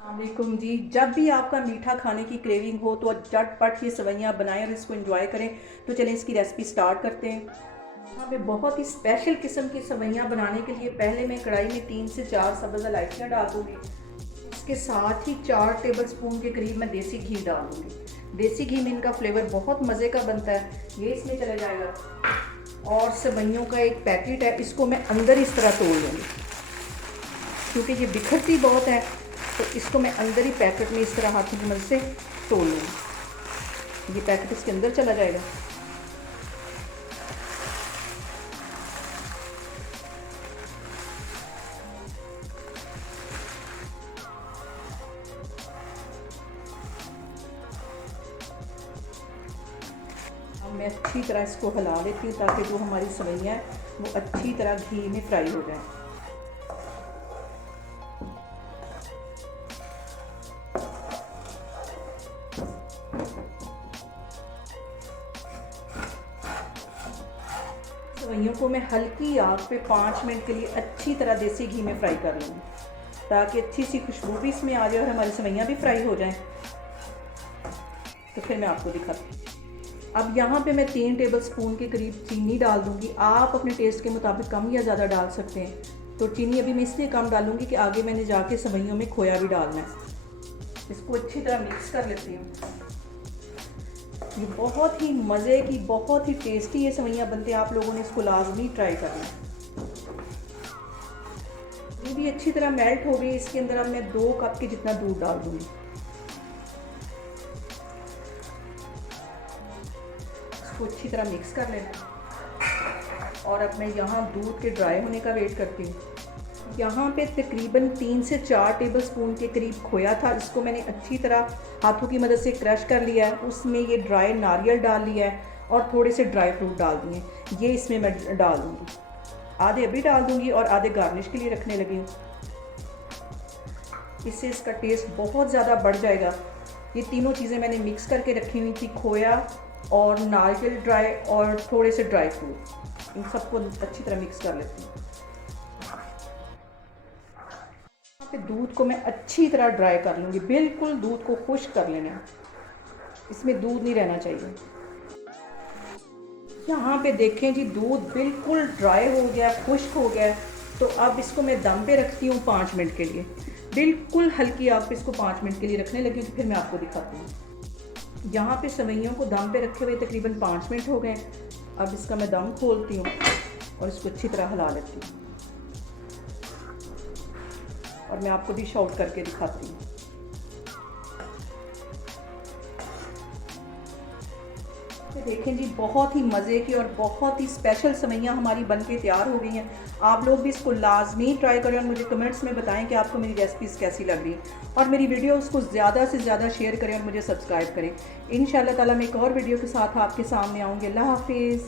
वालेकुम जी। जब भी आपका मीठा खाने की क्रेविंग हो तो झटपट ये सेवइयाँ बनाएं और इसको एंजॉय करें। तो चलें इसकी रेसिपी स्टार्ट करते हैं। यहाँ पे बहुत ही स्पेशल किस्म की सेवइयाँ बनाने के लिए पहले मैं कढ़ाई में 3 से 4 सब्ज़ इलायचियाँ डाल दूँगी। इसके साथ ही 4 टेबल स्पून के करीब मैं देसी घी डाल दूँगी। देसी घी में इनका फ्लेवर बहुत मज़े का बनता है, ये इसमें चला जाएगा। और सेवइयों का एक पैकेट है, इसको मैं अंदर इस तरह तोड़ लूँगी क्योंकि ये बिखरती बहुत है, तो इसको मैं अंदर ही पैकेट में इस तरह हाथों की मदद से तोड़ लूँगी। ये पैकेट इसके अंदर चला जाएगा। अब मैं अच्छी तरह इसको हिला लेती हूँ ताकि जो हमारी सेवइयाँ हैं वो अच्छी तरह घी में फ्राई हो जाए। सेवइयों को मैं हल्की आग पे 5 मिनट के लिए अच्छी तरह देसी घी में फ्राई कर लूँगी ताकि अच्छी सी खुशबू भी इसमें आ जाए और हमारी सेवइयाँ भी फ्राई हो जाएं। तो फिर मैं आपको दिखाती हूँ। अब यहाँ पे मैं 3 टेबल स्पून के करीब चीनी डाल दूँगी। आप अपने टेस्ट के मुताबिक कम या ज़्यादा डाल सकते हैं। तो चीनी अभी मैं इसलिए कम डालूँगी कि आगे मैंने जाके सेवइयों में खोया भी डालना है। इसको अच्छी तरह मिक्स कर लेती हूँ। ये बहुत ही मज़े की, बहुत ही टेस्टी ये सेवइयाँ बनते हैं। आप लोगों ने इसको लाजमी ट्राई करना। ये भी अच्छी तरह मेल्ट हो गई। इसके अंदर अब मैं 2 कप के जितना दूध डाल दूँगी। इसको अच्छी तरह मिक्स कर लेना और अब मैं यहाँ दूध के ड्राई होने का वेट करती हूँ। यहाँ पे तकरीबन 3 से 4 टेबल स्पून के करीब खोया था, इसको मैंने अच्छी तरह हाथों की मदद से क्रश कर लिया है। उसमें ये ड्राई नारियल डाल लिया है और थोड़े से ड्राई फ्रूट डाल दिए। ये इसमें मैं डाल दूँगी, आधे अभी डाल दूँगी और आधे गार्निश के लिए रखने लगी हूँ। इससे इसका टेस्ट बहुत ज़्यादा बढ़ जाएगा। ये तीनों चीज़ें मैंने मिक्स करके रखी हुई थी, खोया और नारियल ड्राई और थोड़े से ड्राई फ्रूट। इन सबको अच्छी तरह मिक्स कर लेती हूँ। पे दूध को मैं अच्छी तरह ड्राई कर लूँगी। बिल्कुल दूध को खुश्क कर लेना है, इसमें दूध नहीं रहना चाहिए। यहाँ पे देखें जी, दूध बिल्कुल ड्राई हो गया, खुश्क हो गया। तो अब इसको मैं दम पे रखती हूँ 5 मिनट के लिए। बिल्कुल हल्की आग पे इसको 5 मिनट के लिए रखने लगी हूँ। तो फिर मैं आपको दिखाती हूँ। यहाँ पे सेवइयों को दम पे रखे हुए तकरीबन 5 मिनट हो गए। अब इसका मैं दम खोलती हूँ और इसको अच्छी तरह हिला लेती हूँ और मैं आपको डिश आउट करके दिखाती हूँ। तो देखें जी, बहुत ही मज़े की और बहुत ही स्पेशल सेवइयाँ हमारी बनके तैयार हो गई हैं। आप लोग भी इसको लाजमी ट्राई करें और मुझे कमेंट्स में बताएं कि आपको मेरी रेसिपीज़ कैसी लग रही है। और मेरी वीडियोस को ज़्यादा से ज़्यादा शेयर करें और मुझे सब्सक्राइब करें। इंशाल्लाह ताला मैं एक और वीडियो के साथ आपके सामने आऊँगी। अल्लाह हाफिज़।